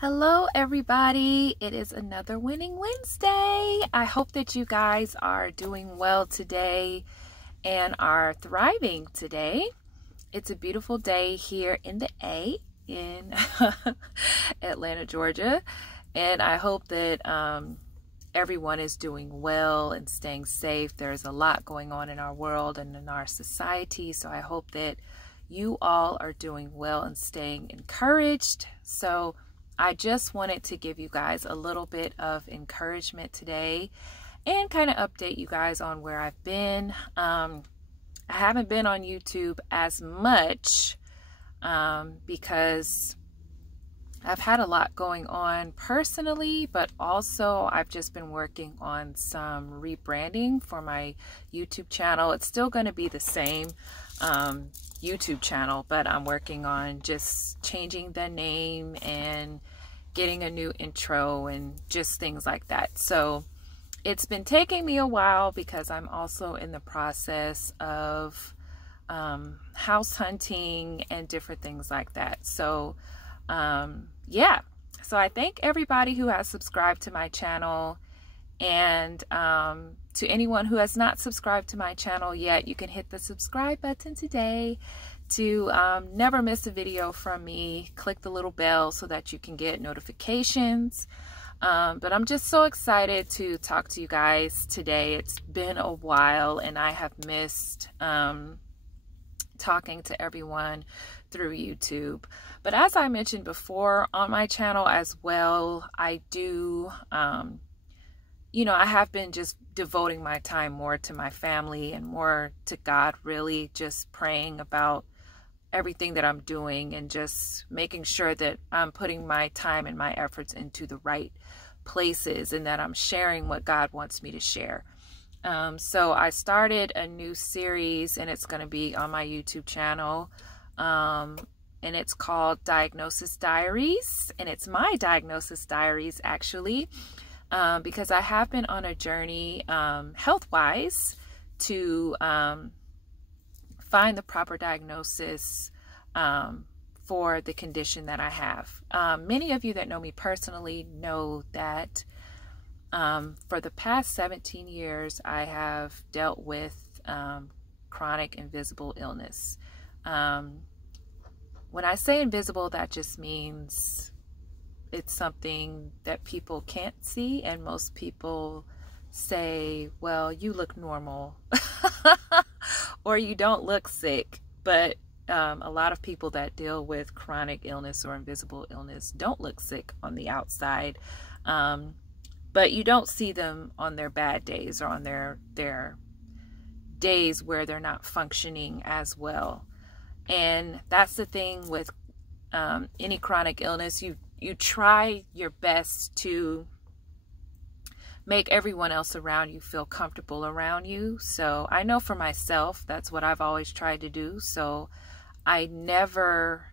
Hello everybody, it is another Winning Wednesday. I hope that you guys are doing well today and are thriving today. It's a beautiful day here in the A in Atlanta, Georgia, and I hope that everyone is doing well and staying safe. There's a lot going on in our world and in our society, so I hope that you all are doing well and staying encouraged. So I just wanted to give you guys a little bit of encouragement today and kind of update you guys on where I've been. I haven't been on YouTube as much because I've had a lot going on personally, but also I've just been working on some rebranding for my YouTube channel. It's still going to be the same YouTube channel, but I'm working on just changing the name and getting a new intro and just things like that. So it's been taking me a while because I'm also in the process of house hunting and different things like that. So yeah, so I thank everybody who has subscribed to my channel, and to anyone who has not subscribed to my channel yet, you can hit the subscribe button today to never miss a video from me. Click the little bell so that you can get notifications. But I'm just so excited to talk to you guys today. It's been a while and I have missed talking to everyone through YouTube. But as I mentioned before, on my channel as well, I do you know, I have been just devoting my time more to my family and more to God, really just praying about everything that I'm doing and just making sure that I'm putting my time and my efforts into the right places and that I'm sharing what God wants me to share. So I started a new series and it's going to be on my YouTube channel. And it's called Diagnosis Diaries, and it's my Diagnosis Diaries actually. Because I have been on a journey health-wise to find the proper diagnosis for the condition that I have. Many of you that know me personally know that for the past 17 years, I have dealt with chronic invisible illness. When I say invisible, that just means it's something that people can't see, and most people say, well, you look normal or you don't look sick. But a lot of people that deal with chronic illness or invisible illness don't look sick on the outside, but you don't see them on their bad days or on their days where they're not functioning as well. And that's the thing with any chronic illness. You try your best to make everyone else around you feel comfortable around you. So I know for myself, that's what I've always tried to do. So I never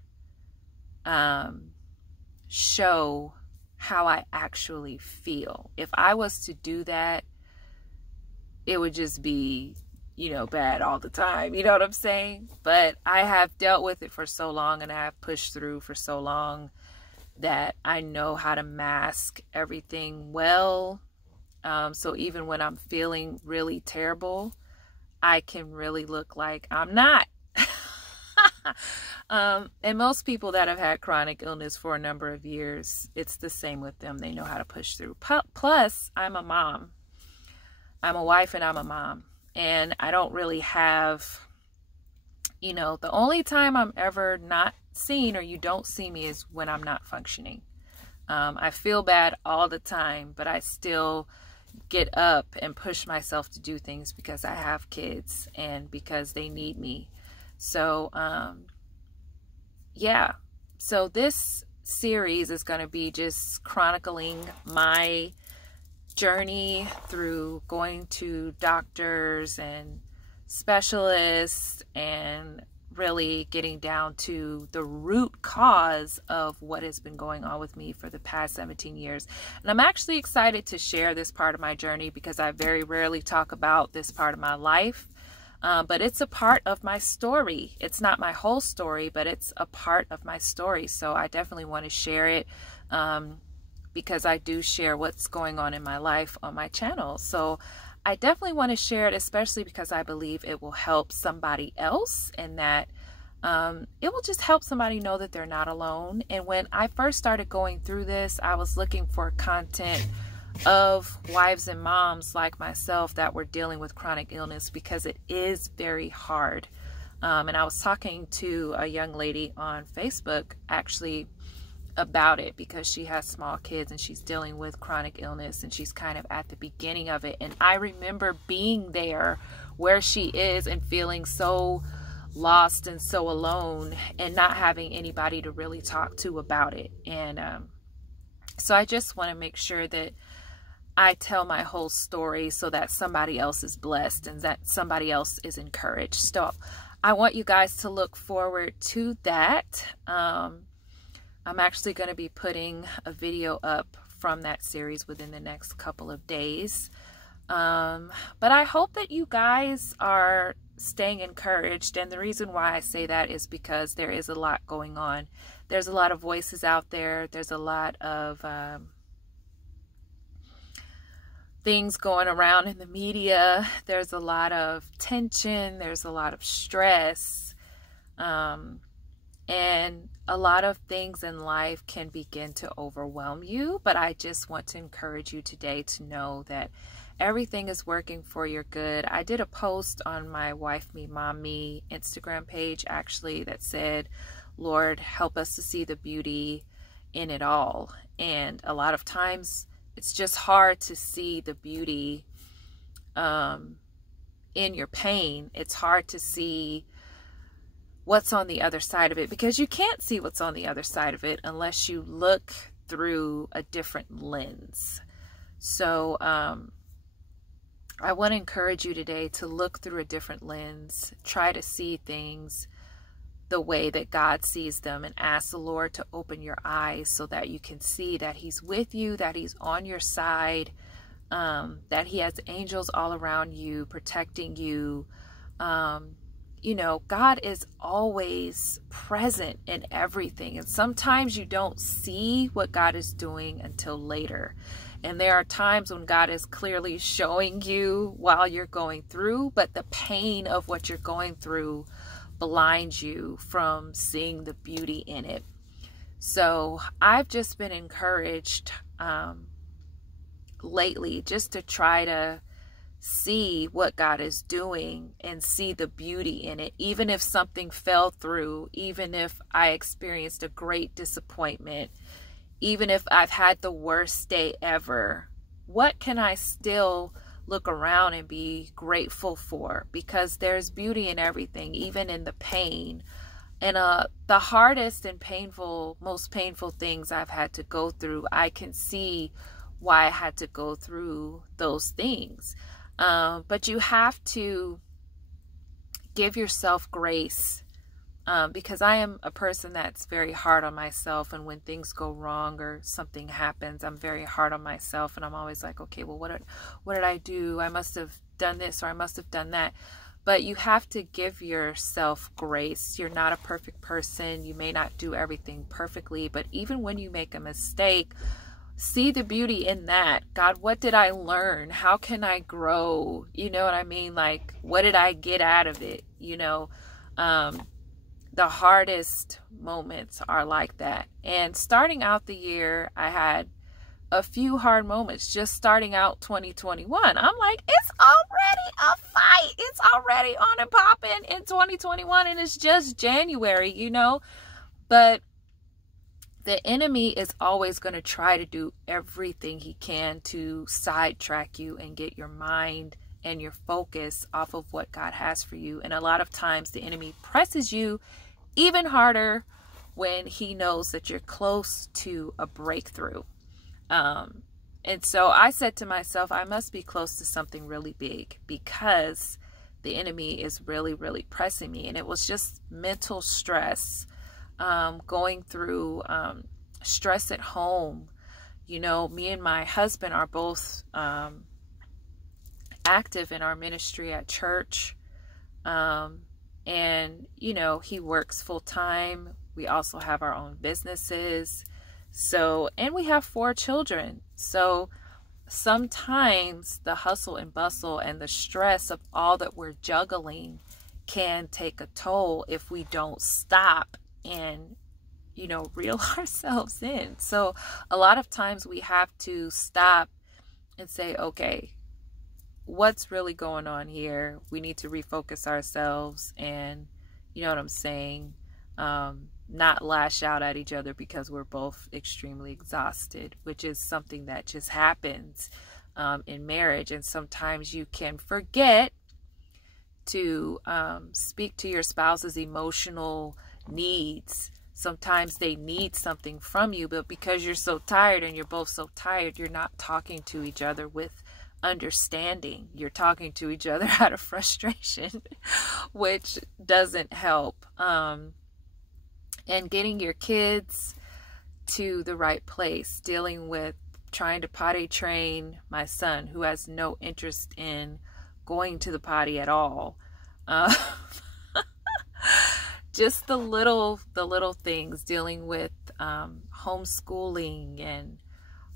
show how I actually feel. If I was to do that, it would just be, you know, bad all the time. You know what I'm saying? But I have dealt with it for so long and I have pushed through for so long that I know how to mask everything well. So even when I'm feeling really terrible, I can really look like I'm not. And most people that have had chronic illness for a number of years, it's the same with them. They know how to push through. Plus, I'm a mom. I'm a wife and I'm a mom. And I don't really have, you know, the only time I'm ever not seen or you don't see me is when I'm not functioning. I feel bad all the time, but I still get up and push myself to do things because I have kids and because they need me. So yeah, so this series is going to be just chronicling my journey through going to doctors and specialists and really getting down to the root cause of what has been going on with me for the past 17 years. And I'm actually excited to share this part of my journey because I very rarely talk about this part of my life. But it's a part of my story. It's not my whole story, but it's a part of my story. So I definitely want to share it because I do share what's going on in my life on my channel. So I definitely want to share it, especially because I believe it will help somebody else, and that it will just help somebody know that they're not alone. And when I first started going through this, I was looking for content of wives and moms like myself that were dealing with chronic illness, because it is very hard. And I was talking to a young lady on Facebook actually about it, because she has small kids and she's dealing with chronic illness, and she's kind of at the beginning of it. And I remember being there where she is and feeling so lost and so alone, and not having anybody to really talk to about it. And so I just want to make sure that I tell my whole story so that somebody else is blessed and that somebody else is encouraged. So I want you guys to look forward to that. I'm actually going to be putting a video up from that series within the next couple of days. But I hope that you guys are staying encouraged. And the reason why I say that is because there is a lot going on. There's a lot of voices out there. There's a lot of things going around in the media. There's a lot of tension. There's a lot of stress. And a lot of things in life can begin to overwhelm you. But I just want to encourage you today to know that everything is working for your good. I did a post on my Wife Me, Mom Me Instagram page actually that said, Lord, help us to see the beauty in it all. And a lot of times it's just hard to see the beauty in your pain. It's hard to see what's on the other side of it, because you can't see what's on the other side of it unless you look through a different lens. So I want to encourage you today to look through a different lens, try to see things the way that God sees them, and ask the Lord to open your eyes so that you can see that He's with you, that He's on your side, that He has angels all around you protecting you. You know, God is always present in everything. And sometimes you don't see what God is doing until later. And there are times when God is clearly showing you while you're going through, but the pain of what you're going through blinds you from seeing the beauty in it. So I've just been encouraged lately just to try to see what God is doing and see the beauty in it. Even if something fell through, even if I experienced a great disappointment, even if I've had the worst day ever, what can I still look around and be grateful for? Because there's beauty in everything, even in the pain. And the hardest and most painful things I've had to go through, I can see why I had to go through those things. But you have to give yourself grace, because I am a person that's very hard on myself. And when things go wrong or something happens, I'm very hard on myself. And I'm always like, okay, well, what did I do? I must have done this, or I must have done that. But you have to give yourself grace. You're not a perfect person. You may not do everything perfectly, but even when you make a mistake, see the beauty in that. God, what did I learn? How can I grow? You know what I mean? Like, what did I get out of it? You know, the hardest moments are like that. And starting out the year, I had a few hard moments just starting out 2021. I'm like, it's already a fight. It's already on and popping in 2021, and it's just January, you know. But the enemy is always going to try to do everything he can to sidetrack you and get your mind and your focus off of what God has for you. And a lot of times the enemy presses you even harder when he knows that you're close to a breakthrough. And so I said to myself, I must be close to something really big, because the enemy is really, really pressing me. And it was just mental stress, going through stress at home. You know, me and my husband are both active in our ministry at church. And, you know, he works full time. We also have our own businesses. So, and we have 4 children. So sometimes the hustle and bustle and the stress of all that we're juggling can take a toll if we don't stop and, you know, reel ourselves in. So a lot of times we have to stop and say, okay, what's really going on here? We need to refocus ourselves and, you know what I'm saying, not lash out at each other because we're both extremely exhausted, which is something that just happens in marriage. And sometimes you can forget to speak to your spouse's emotional needs. Sometimes they need something from you, but because you're so tired and you're both so tired, you're not talking to each other with understanding. You're talking to each other out of frustration, which doesn't help. And getting your kids to the right place, dealing with trying to potty train my son who has no interest in going to the potty at all. Just the little things, dealing with homeschooling, and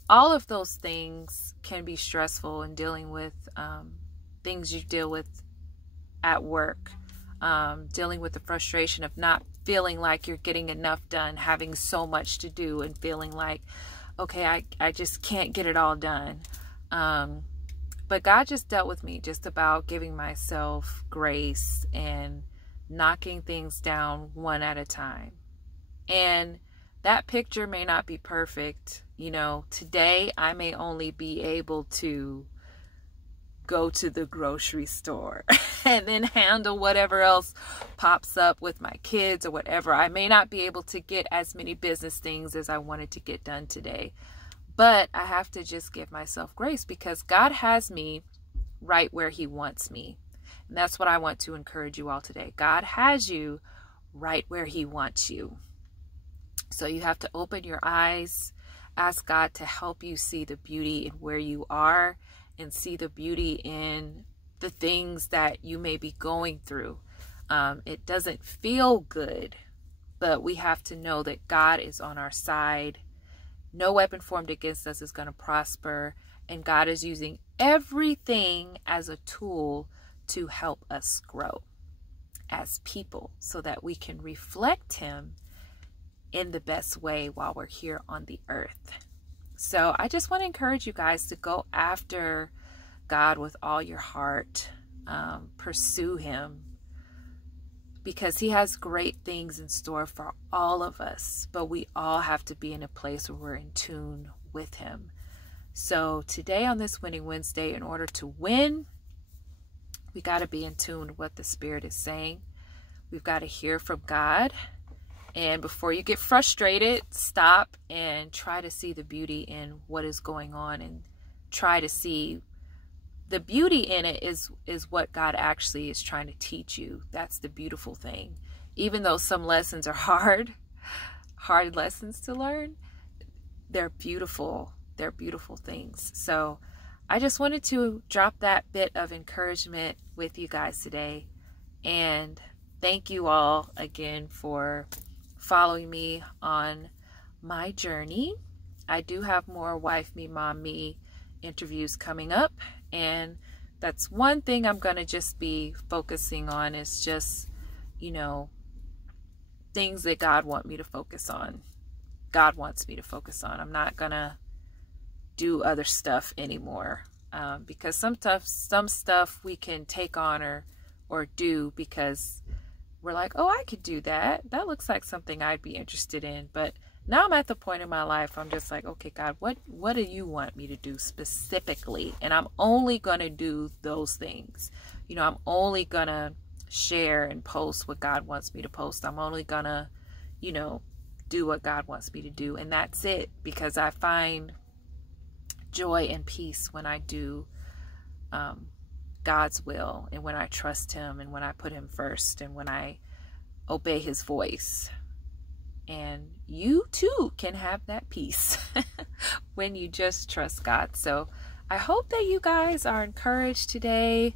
all of those things can be stressful, and dealing with things you deal with at work, dealing with the frustration of not feeling like you're getting enough done, having so much to do and feeling like, okay, I just can't get it all done. But God just dealt with me just about giving myself grace and knocking things down one at a time. And that picture may not be perfect. You know, today I may only be able to go to the grocery store and then handle whatever else pops up with my kids or whatever. I may not be able to get as many business things as I wanted to get done today, but I have to just give myself grace because God has me right where he wants me. And that's what I want to encourage you all today. God has you right where he wants you. So you have to open your eyes, ask God to help you see the beauty in where you are and see the beauty in the things that you may be going through. It doesn't feel good, but we have to know that God is on our side. No weapon formed against us is going to prosper, and God is using everything as a tool to help us grow as people so that we can reflect him in the best way while we're here on the earth. So I just want to encourage you guys to go after God with all your heart. Pursue him because he has great things in store for all of us, but we all have to be in a place where we're in tune with him. So today on this Winning Wednesday, in order to win, we got to be in tune with what the Spirit is saying. We've got to hear from God. And before you get frustrated, stop and try to see the beauty in what is going on, and try to see the beauty in it is what God actually is trying to teach you. That's the beautiful thing. Even though some lessons are hard lessons to learn, they're beautiful. They're beautiful things. So I just wanted to drop that bit of encouragement with you guys today. And thank you all again for following me on my journey. I do have more Wife Me, Mom Me interviews coming up, and that's one thing I'm going to just be focusing on, is just, you know, things that God wants me to focus on. God wants me to focus on. I'm not going to do other stuff anymore, because some stuff we can take on or do because we're like, oh, I could do that. That looks like something I'd be interested in. But now I'm at the point in my life, I'm just like, okay, God, what do you want me to do specifically? And I'm only going to do those things. You know, I'm only going to share and post what God wants me to post. I'm only going to, you know, do what God wants me to do. And that's it, because I find joy and peace when I do God's will, and when I trust him, and when I put him first, and when I obey his voice. And you too can have that peace when you just trust God. So I hope that you guys are encouraged today.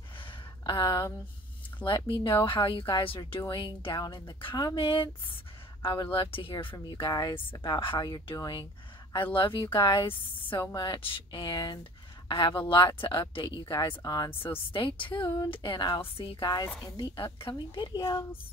let me know how you guys are doing down in the comments. I would love to hear from you guys about how you're doing. I love you guys so much, and I have a lot to update you guys on, so stay tuned, and I'll see you guys in the upcoming videos.